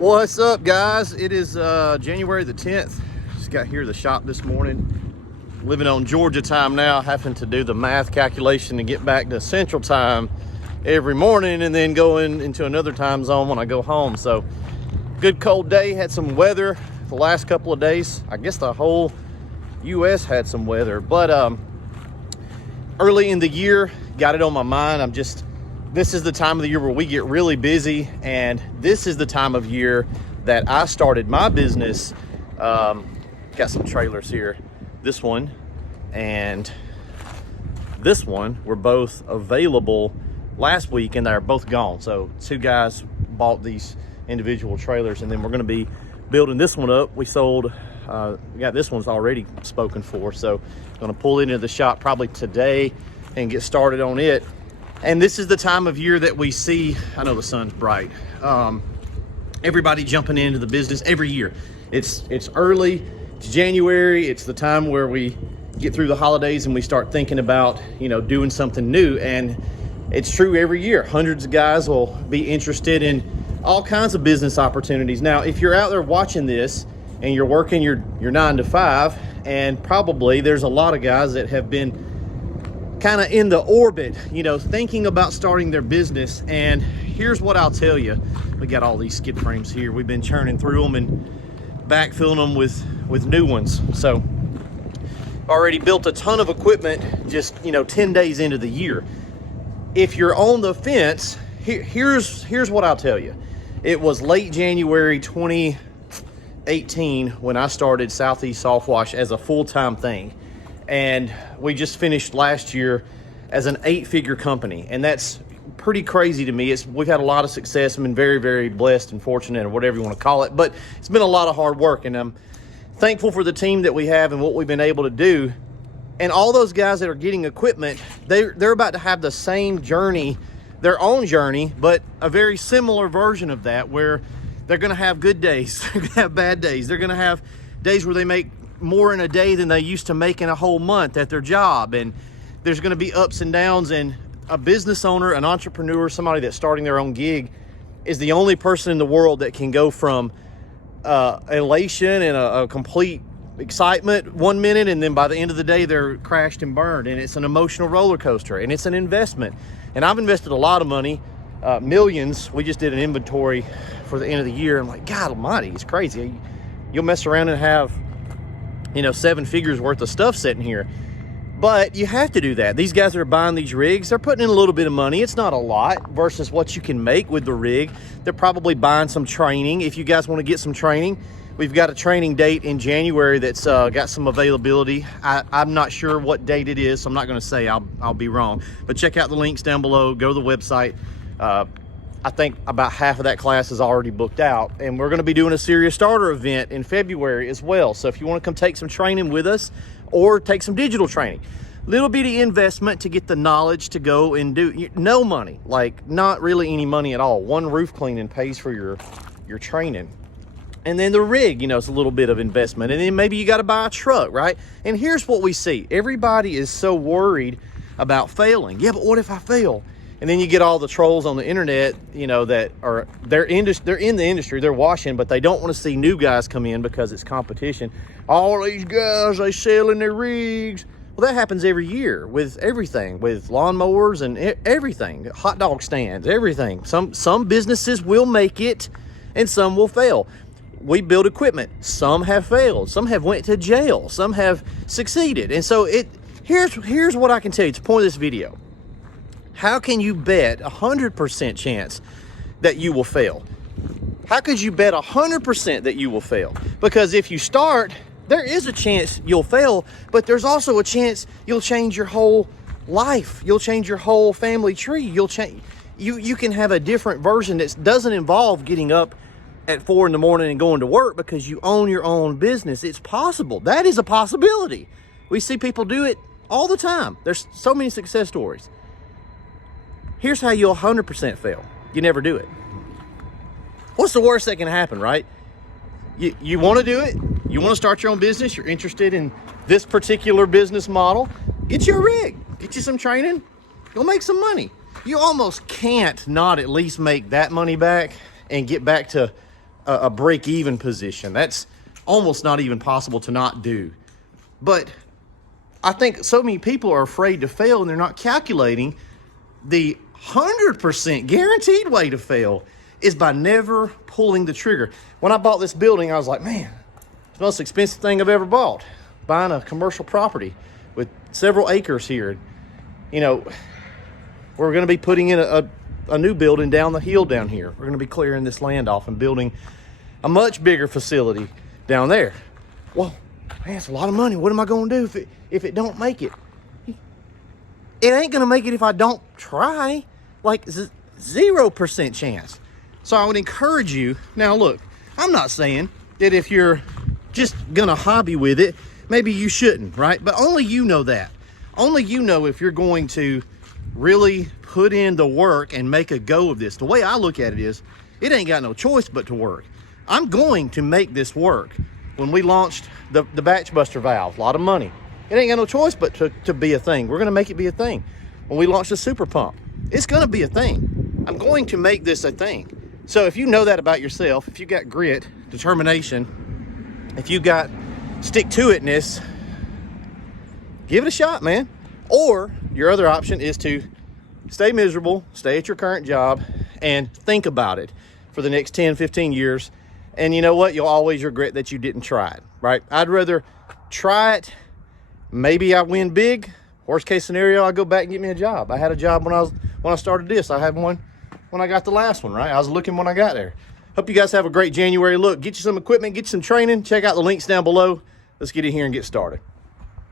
What's up, guys? It is January the 10th. Just got here to the shop this morning. Living on Georgia time now, having to do the math calculation to get back to Central time every morning and then going into another time zone when I go home. So good cold day, had some weather the last couple of days. I guess the whole US had some weather, but early in the year, got it on my mind. This is the time of the year where we get really busy, and this is the time of year that I started my business. Got some trailers here. This one and this one were both available last week, and they're both gone. So two guys bought these individual trailers, and then we're going to be building this one up. We sold, we got this one's already spoken for, so going to pull it into the shop probably today and get started on it. And this is the time of year that we see, I know the sun's bright, everybody jumping into the business every year. It's early, it's January, it's the time where we get through the holidays and we start thinking about, doing something new. And it's true every year. Hundreds of guys will be interested in all kinds of business opportunities. Now, if you're out there watching this and you're working your 9 to 5, and probably there's a lot of guys that have been kind of in the orbit, thinking about starting their business. And here's what I'll tell you. We got all these skid frames here. We've been churning through them and backfilling them with new ones. So already built a ton of equipment just 10 days into the year. If you're on the fence, here's what I'll tell you. It was late January 2018 when I started Southeast Softwash as a full-time thing. And we just finished last year as an 8-figure company. And that's pretty crazy to me. We've had a lot of success. I've been very, very blessed and fortunate, or whatever you want to call it. But it's been a lot of hard work. And I'm thankful for the team that we have and what we've been able to do. And all those guys that are getting equipment, they're about to have the same journey, their own journey, but a very similar version of that, where they're going to have good days. They're going to have bad days. They're going to have days where they make more in a day than they used to make in a whole month at their job. And there's going to be ups and downs. And a business owner, an entrepreneur, somebody that's starting their own gig is the only person in the world that can go from elation and a complete excitement 1 minute, and then by the end of the day they're crashed and burned. And it's an emotional roller coaster, and it's an investment. And I've invested a lot of money, millions. We just did an inventory for the end of the year. I'm like, God almighty, it's crazy. You'll mess around and have 7 figures worth of stuff sitting here. But you have to do that. These guys that are buying these rigs, they're putting in a little bit of money. It's not a lot versus what you can make with the rig. They're probably buying some training. If you guys want to get some training, we've got a training date in January that's got some availability. I'm not sure what date it is, so I'm not going to say. I'll be wrong. But check out the links down below. Go to the website. I think about half of that class is already booked out, and we're going to be doing a serious starter event in February as well. So if you want to come take some training with us or take some digital training, little bitty investment to get the knowledge to go and do. No money, like not really any money at all. One roof cleaning pays for your training. And then the rig, is a little bit of investment. And then maybe you got to buy a truck, right? And here's what we see. Everybody is so worried about failing. Yeah, but what if I fail? And then you get all the trolls on the internet, that are, they're in the industry, they're washing, but they don't want to see new guys come in because it's competition. All these guys, they selling their rigs. Well, that happens every year with everything, with lawnmowers and everything, hot dog stands, everything. Some businesses will make it and some will fail. We build equipment. Some have failed. Some have went to jail. Some have succeeded. And so here's what I can tell you. It's the point of this video. How can you bet 100% chance that you will fail? How could you bet 100% that you will fail? Because if you start, there is a chance you'll fail, but there's also a chance you'll change your whole life. You'll change your whole family tree. You can have a different version that doesn't involve getting up at 4 in the morning and going to work because you own your own business. It's possible. That is a possibility. We see people do it all the time. There's so many success stories. Here's how you'll 100% fail. You never do it. What's the worst that can happen, right? You want to do it. You want to start your own business. You're interested in this particular business model. Get you a rig. Get you some training. You'll make some money. You almost can't not at least make that money back and get back to a break-even position. That's almost not even possible to not do. But I think so many people are afraid to fail, and they're not calculating the 100% guaranteed way to fail is by never pulling the trigger. When I bought this building, I was like, man, it's the most expensive thing I've ever bought. Buying a commercial property with several acres here. You know, we're going to be putting in a new building down the hill down here. We're going to be clearing this land off and building a much bigger facility down there. Well, man, it's a lot of money. What am I going to do if it don't make it? It ain't going to make it if I don't try. Like 0% chance. So I would encourage you. Now, look, I'm not saying that if you're just going to hobby with it, maybe you shouldn't, right? But only you know that. Only you know if you're going to really put in the work and make a go of this. The way I look at it is, it ain't got no choice but to work. I'm going to make this work. When we launched the batch buster valve, a lot of money. It ain't got no choice but to be a thing. We're going to make it be a thing. When we launched the super pump, it's going to be a thing. I'm going to make this a thing. So if you know that about yourself, if you got grit, determination, if you got stick-to-itness, give it a shot, man. Or your other option is to stay miserable, stay at your current job, and think about it for the next 10, 15 years. And you know what? You'll always regret that you didn't try it, right? I'd rather try it. Maybe I win big. Worst case scenario, I go back and get me a job. I had a job when I started this. I had one when I got the last one, right? I was looking when I got there. Hope you guys have a great January. Look, get you some equipment, get you some training. Check out the links down below. Let's get in here and get started.